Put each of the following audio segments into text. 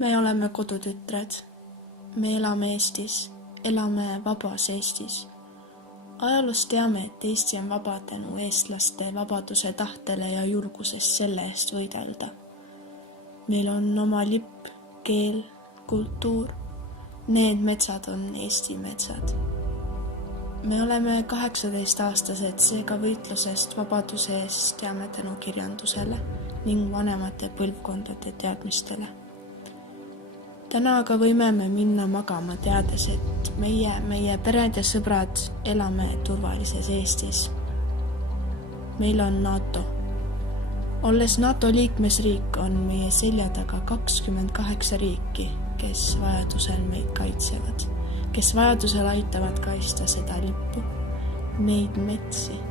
Me oleme kodutütred. Me elame Eestis. Elame vabas Eestis. Ajaloos teame, et Eesti on vaba tänu eestlaste vabaduse tahtele ja julgusest selle eest võidelda. Meil on oma lipp, keel, kultuur. Need metsad on Eesti metsad. Me oleme 18-aastased, seega võitlusest vabaduse eest teame tänu kirjandusele ning vanemate põlvkondade teadmistele. Täna aga võime me minna magama teades, et meie pered ja sõbrad elame turvalises Eestis. Meil on NATO. Olles NATO liikmesriik, on meie selja taga 28 riiki, kes vajadusel meid kaitsevad, kes vajadusel aitavad kaitsta seda lippu, neid metsi.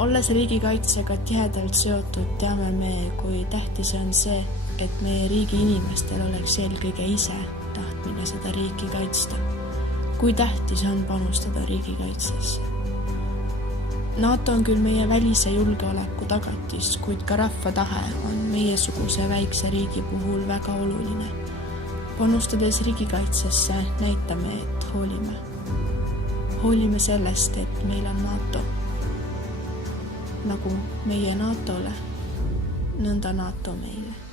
Olles riigikaitsega tihedalt seotud, teame me, kui tähtis on see, et meie riigi inimestel oleks eelkõige ise tahtmine seda riiki kaitsta. Kui tähtis on panustada riigikaitsesse. NATO on küll meie välise julgeoleku tagatis, kuid ka rahva tahe on meiesuguse väikse riigi puhul väga oluline. Panustades riigikaitsesse näitame, et hoolime. Hoolime sellest, et meil on NATO. Nagu meie NATO-le, nõnda NATO meile.